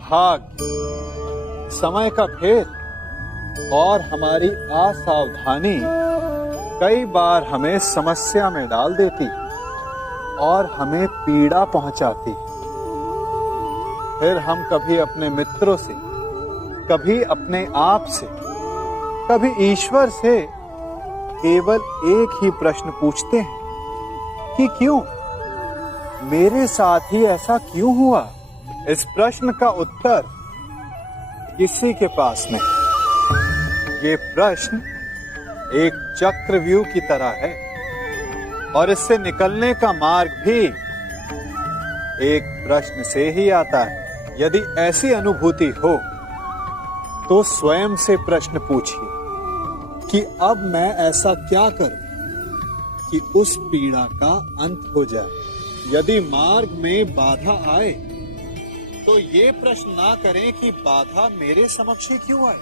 भाग्य, समय का भेद और हमारी असावधानी कई बार हमें समस्या में डाल देती और हमें पीड़ा पहुंचाती। फिर हम कभी अपने मित्रों से, कभी अपने आप से, कभी ईश्वर से केवल एक ही प्रश्न पूछते हैं कि क्यों, मेरे साथ ही ऐसा क्यों हुआ? इस प्रश्न का उत्तर किसी के पास नहीं। ये प्रश्न एक चक्रव्यूह की तरह है और इससे निकलने का मार्ग भी एक प्रश्न से ही आता है। यदि ऐसी अनुभूति हो तो स्वयं से प्रश्न पूछिए कि अब मैं ऐसा क्या करूं कि उस पीड़ा का अंत हो जाए। यदि मार्ग में बाधा आए तो ये प्रश्न ना करें कि बाधा मेरे समक्ष ही क्यों आई,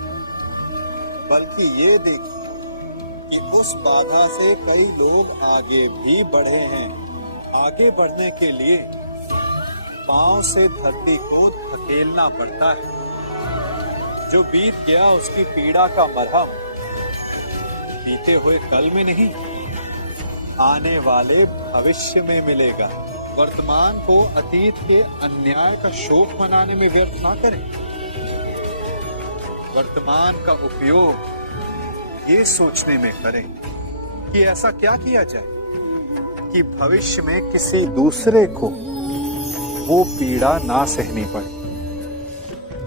बल्कि ये देखिए कि उस बाधा से कई लोग आगे भी बढ़े हैं। आगे बढ़ने के लिए पांव से धरती को धकेलना पड़ता है। जो बीत गया उसकी पीड़ा का मरहम बीते हुए कल में नहीं, आने वाले भविष्य में मिलेगा। वर्तमान को अतीत के अन्याय का शोक मनाने में व्यर्थ ना करें। वर्तमान का उपयोग ये सोचने में करें कि ऐसा क्या किया जाए कि भविष्य में किसी दूसरे को वो पीड़ा ना सहनी पड़े।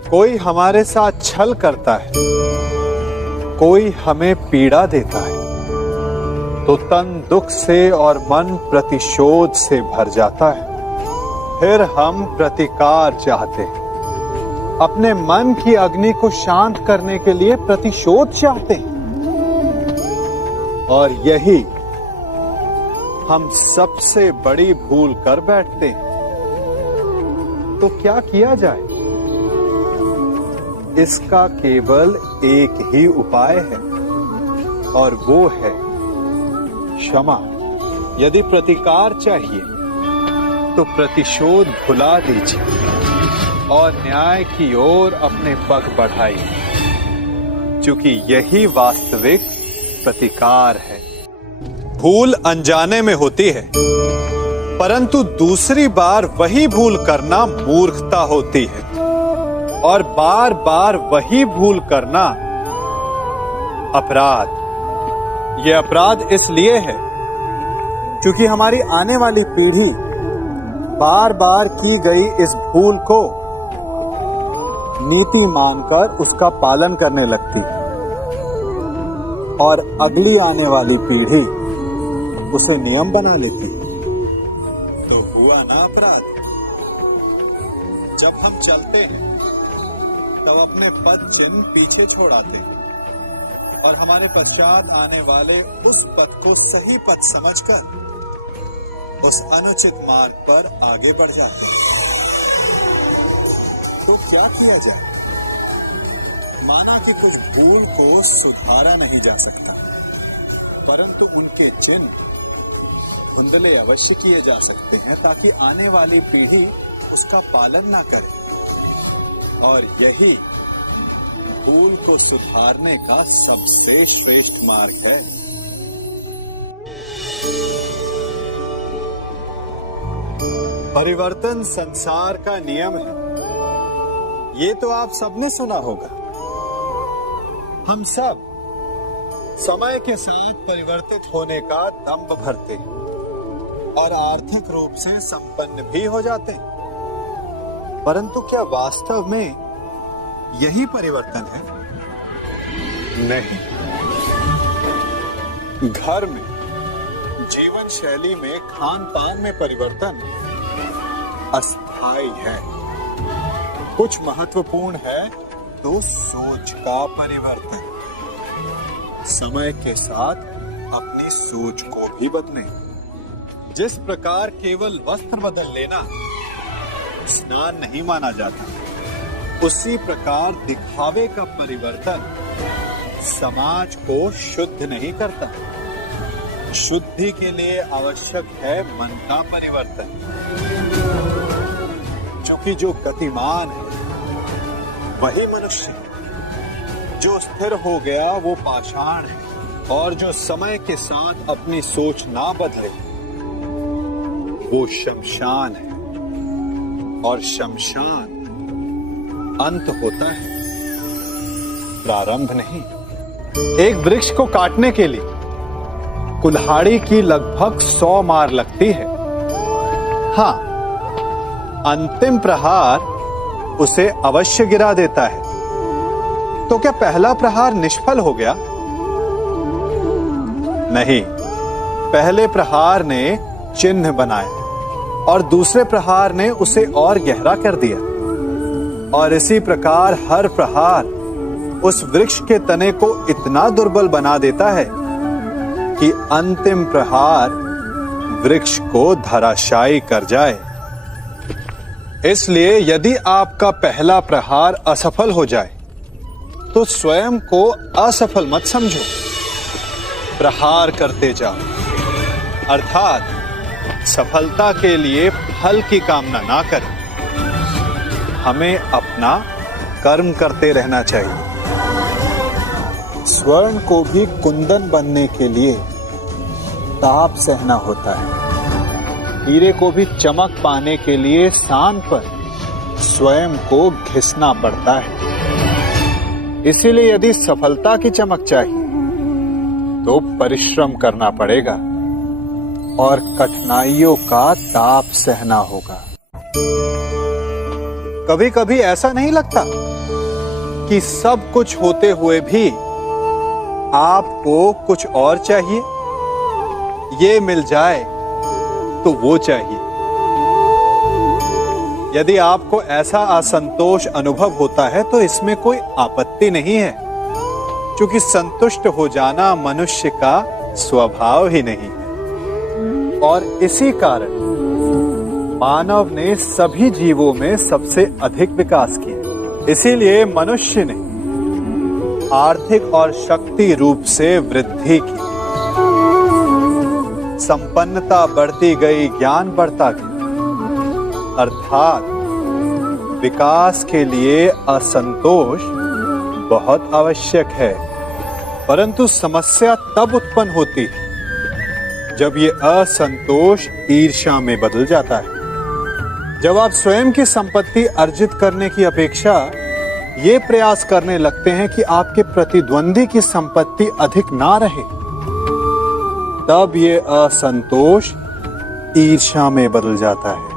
कोई हमारे साथ छल करता है, कोई हमें पीड़ा देता है, तो तन दुख से और मन प्रतिशोध से भर जाता है। फिर हम प्रतिकार चाहते हैं, अपने मन की अग्नि को शांत करने के लिए प्रतिशोध चाहते हैं। और यही हम सबसे बड़ी भूल कर बैठते हैं। तो क्या किया जाए? इसका केवल एक ही उपाय है और वो है क्षमा। यदि प्रतिकार चाहिए तो प्रतिशोध भुला दीजिए और न्याय की ओर अपने पग बढ़ाइए, क्योंकि यही वास्तविक प्रतिकार है। भूल अनजाने में होती है, परंतु दूसरी बार वही भूल करना मूर्खता होती है और बार बार वही भूल करना अपराध। यह अपराध इसलिए है क्योंकि हमारी आने वाली पीढ़ी बार बार की गई इस भूल को नीति मानकर उसका पालन करने लगती है और अगली आने वाली पीढ़ी उसे नियम बना लेती है। तो हुआ ना अपराध। जब हम चलते हैं तब अपने पद चिन्ह पीछे छोड़ आते हैं और हमारे पश्चात आने वाले उस पथ को सही पथ समझकर उस अनुचित मार्ग पर आगे बढ़ जाते हैं। तो क्या किया जाए? माना कि कुछ भूल को सुधारा नहीं जा सकता, परंतु उनके चिन्ह धुंधले अवश्य किए जा सकते हैं ताकि आने वाली पीढ़ी उसका पालन ना करे। और यही भूल को सुधारने का सबसे श्रेष्ठ मार्ग है। परिवर्तन संसार का नियम है, ये तो आप सबने सुना होगा। हम सब समय के साथ परिवर्तित होने का दंभ भरते हैं और आर्थिक रूप से संपन्न भी हो जाते हैं, परंतु क्या वास्तव में यही परिवर्तन है? नहीं। घर में, जीवन शैली में, खान पान में परिवर्तन अस्थायी है। कुछ महत्वपूर्ण है तो सोच का परिवर्तन। समय के साथ अपनी सोच को भी बदलें। जिस प्रकार केवल वस्त्र बदल लेना स्नान नहीं माना जाता, उसी प्रकार दिखावे का परिवर्तन समाज को शुद्ध नहीं करता। शुद्धि के लिए आवश्यक है मन का परिवर्तन, क्योंकि जो गतिमान है वही मनुष्य है। जो स्थिर हो गया वो पाषाण है, और जो समय के साथ अपनी सोच ना बदले वो शमशान है, और शमशान अंत होता है, प्रारंभ नहीं। एक वृक्ष को काटने के लिए कुल्हाड़ी की लगभग 100 मार लगती है। हां, अंतिम प्रहार उसे अवश्य गिरा देता है। तो क्या पहला प्रहार निष्फल हो गया? नहीं, पहले प्रहार ने चिन्ह बनाए और दूसरे प्रहार ने उसे और गहरा कर दिया, और इसी प्रकार हर प्रहार उस वृक्ष के तने को इतना दुर्बल बना देता है कि अंतिम प्रहार वृक्ष को धराशायी कर जाए। इसलिए यदि आपका पहला प्रहार असफल हो जाए तो स्वयं को असफल मत समझो, प्रहार करते जाओ, अर्थात सफलता के लिए फल की कामना ना करें। हमें अपना कर्म करते रहना चाहिए। स्वर्ण को भी कुंदन बनने के लिए ताप सहना होता है। हीरे को भी चमक पाने के लिए सान पर स्वयं को घिसना पड़ता है। इसीलिए यदि सफलता की चमक चाहिए तो परिश्रम करना पड़ेगा और कठिनाइयों का ताप सहना होगा। कभी कभी ऐसा नहीं लगता कि सब कुछ होते हुए भी आपको कुछ और चाहिए? ये मिल जाए तो वो चाहिए। यदि आपको ऐसा असंतोष अनुभव होता है तो इसमें कोई आपत्ति नहीं है, क्योंकि संतुष्ट हो जाना मनुष्य का स्वभाव ही नहीं है। और इसी कारण मानव ने सभी जीवों में सबसे अधिक विकास किया। इसीलिए मनुष्य ने आर्थिक और शक्ति रूप से वृद्धि की, संपन्नता बढ़ती गई, ज्ञान बढ़ता गया। अर्थात विकास के लिए असंतोष बहुत आवश्यक है, परंतु समस्या तब उत्पन्न होती है जब ये असंतोष ईर्ष्या में बदल जाता है। जब आप स्वयं की संपत्ति अर्जित करने की अपेक्षा ये प्रयास करने लगते हैं कि आपके प्रतिद्वंदी की संपत्ति अधिक ना रहे, तब ये असंतोष ईर्ष्या में बदल जाता है,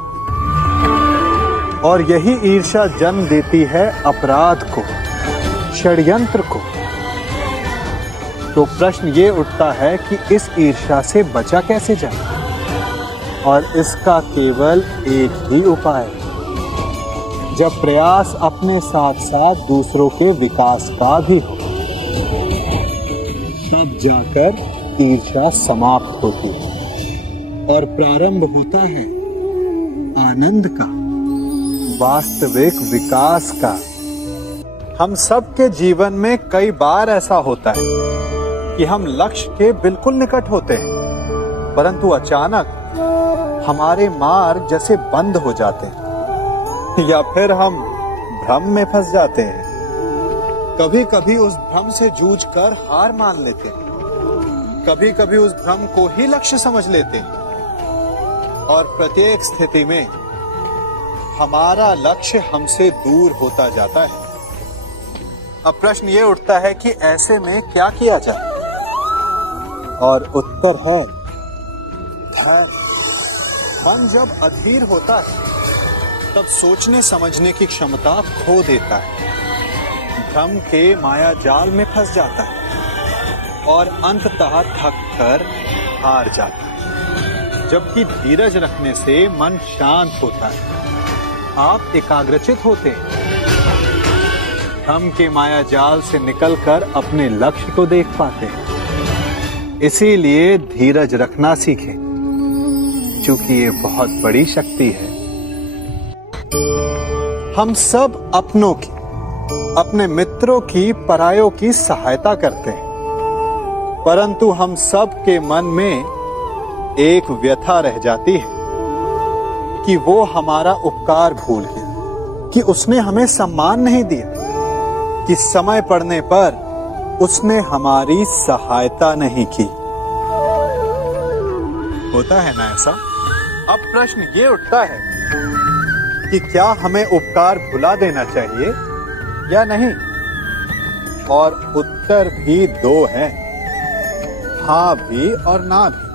और यही ईर्ष्या जन्म देती है अपराध को, षड्यंत्र को। तो प्रश्न ये उठता है कि इस ईर्ष्या से बचा कैसे जाए, और इसका केवल एक ही उपाय है। जब प्रयास अपने साथ साथ दूसरों के विकास का भी हो, तब जाकर ईर्ष्या समाप्त होती है और प्रारंभ होता है आनंद का, वास्तविक विकास का। हम सबके जीवन में कई बार ऐसा होता है कि हम लक्ष्य के बिल्कुल निकट होते हैं, परंतु अचानक हमारे मार्ग जैसे बंद हो जाते हैं, या फिर हम भ्रम में फंस जाते हैं। कभी कभी उस भ्रम से जूझकर हार मान लेते हैं, कभी कभी उस भ्रम को ही लक्ष्य समझ लेते हैं, और प्रत्येक स्थिति में हमारा लक्ष्य हमसे दूर होता जाता है। अब प्रश्न ये उठता है कि ऐसे में क्या किया जाए, और उत्तर है धैर्य। मन जब अधीर होता है तब सोचने समझने की क्षमता खो देता है, भ्रम के माया जाल में फंस जाता है और अंततः थक कर हार जाता है। जबकि धीरज रखने से मन शांत होता है, आप एकाग्रचित होते हैं, भ्रम के माया जाल से निकलकर अपने लक्ष्य को देख पाते हैं। इसीलिए धीरज रखना सीखें, क्योंकि ये बहुत बड़ी शक्ति है। हम सब अपनों की, अपने मित्रों की, परायों की सहायता करते हैं, परंतु हम सब के मन में एक व्यथा रह जाती है कि वो हमारा उपकार भूल गया, कि उसने हमें सम्मान नहीं दिया, कि समय पड़ने पर उसने हमारी सहायता नहीं की। होता है ना ऐसा? अब प्रश्न ये उठता है कि क्या हमें उपकार भुला देना चाहिए या नहीं? और उत्तर भी दो हैं, हां भी और ना भी।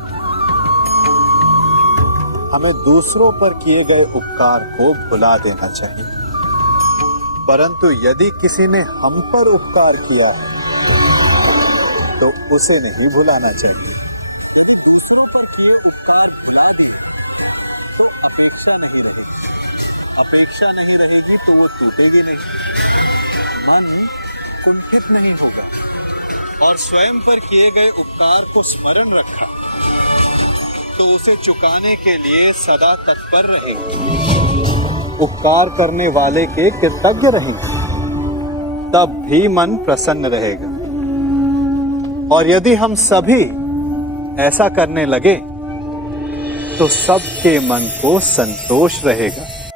हमें दूसरों पर किए गए उपकार को भुला देना चाहिए, परंतु यदि किसी ने हम पर उपकार किया है तो उसे नहीं भुलाना चाहिए। यदि दूसरों पर किए उपकार भुला दिए तो अपेक्षा नहीं रहेगी, अपेक्षा नहीं रहेगी तो वो टूटेगी नहीं, मन कुंठित नहीं होगा, और स्वयं पर किए गए उपकार को स्मरण रखा तो उसे चुकाने के लिए सदा तत्पर रहेंगे, उपकार करने वाले के कृतज्ञ रहेंगे, तब भी मन प्रसन्न रहेगा। और यदि हम सभी ऐसा करने लगे तो सबके मन को संतोष रहेगा।